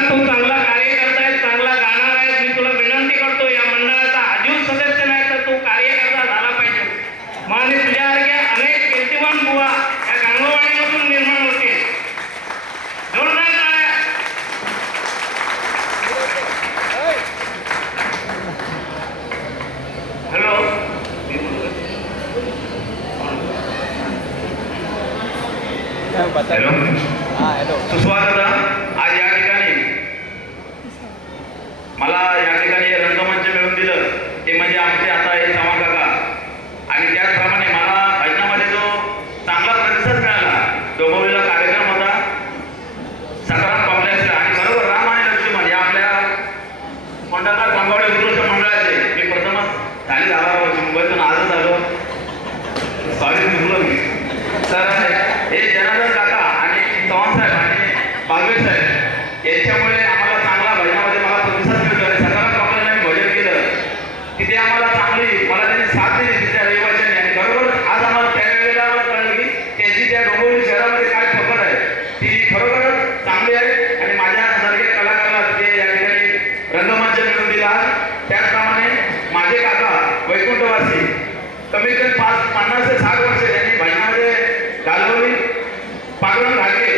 खरंच तू चांगला कार्यकर्ता आहे, चांगला गाणार आहे. मी तुला विनंती करतो, या मंडळाचा आजीव सदस्य नाही तर तू कार्यकर्ता झाला पाहिजे. आणि तुझ्यासारख्या अनेक कीर्तिमान बुवा या गांगोवाडीमधून निर्माण होतील. जोरदार टाळ्या. हॅलो हॅलो सुस्वागत. आज या ठिकाणी मला या ठिकाणी रंगमंच मिळून दिलं ते म्हणजे आमचे आता हे चव्हाण काका. आणि त्याचप्रमाणे मला भजनामध्ये जो चांगला प्रतिसाद मिळाला, डोंबिवलीला कार्यक्रम होता सकाराम कॉम्प्लेक्सला, आणि बरोबर राम आणि लक्ष्मण या आपल्या कोंडाळकर गंगावडे उत्कृष्ट मंडळाचे मी प्रथमच झाली 10 वर्ष मुंबईतून आजच आलो. सॉरी चुकलो मी. तर हे जनार्दन काका आणि चव्हाण साहेब आणि बागवे साहेब यांच्यामुळे आम्हाला चांगला भजनामध्ये मला प्रतिसाद मिळतो. सकाराम कॉम्प्लेक्सला मी भजन केलं तिथे आम्हाला चांगली मला त्यांनी साथ दिली तिच्या रहिवाशांनी. आणि बरोबर आज आम्हाला त्यावेळेला कळलं की त्यांची त्या डोंबिवली शहरामध्ये काय पकड आहे ती खरोखरच चांगली आहे. आणि माझ्यासारख्या कलाकाराला तिथे या ठिकाणी रंगमंच मिळून दिला. त्याचप्रमाणे माझे काका वैकुंठवासी कमीत कमी 50 ते 60 वर्ष त्यांनी भजनामध्ये घालवली. पांडुरंग घाटगे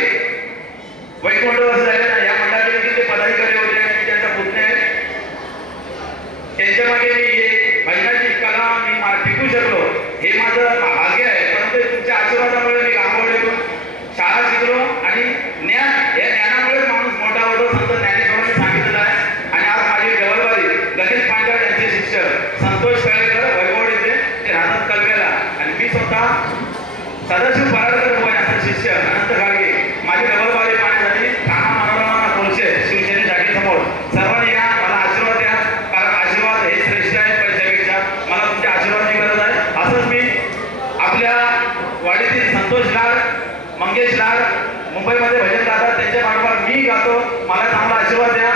वैकुंठवासी झाले ना, या मंडळाचे ते पदाधिकारी होते आणि त्यांचा पुतण्या आहे. त्यांच्या मागे मी भजनाची कला मी टिकू शकलो हे माझं भाग्य आहे. परंतु तुमच्या आशीर्वादामुळे मी गांगोवडीतून शाळा शिकलो आणि ज्ञान या ज्ञानामुळे माणूस मोठा होतो, संत ज्ञानेश्वरांनी सांगितलेलं आहे. आणि आज माझी डबलबारी गणेश पांचाळ यांचे शिक्षक संतोष कळेकर वैभवडीचे ते राहतात कलमेला, आणि मी स्वतः सदाशिव पराडकर बुवा यांचा शिष्य अनंत गाडगे. माझी डबलबारी पाहण्यासाठी ठाणा मनोरमा कोळशे शिवसेने जागेसमोर सर्वांनी या, मला आशीर्वाद द्या, कारण आशीर्वाद हे श्रेष्ठ आहे पैशापेक्षा. मला तुमच्या आशीर्वादाची गरज आहे. असंच मी आपल्या वाडीतील संतोष लाड, मंगेश लाड मुंबईमध्ये भजन गातात, त्यांच्या मार्फत मी गातो. मला चांगला आशीर्वाद द्या.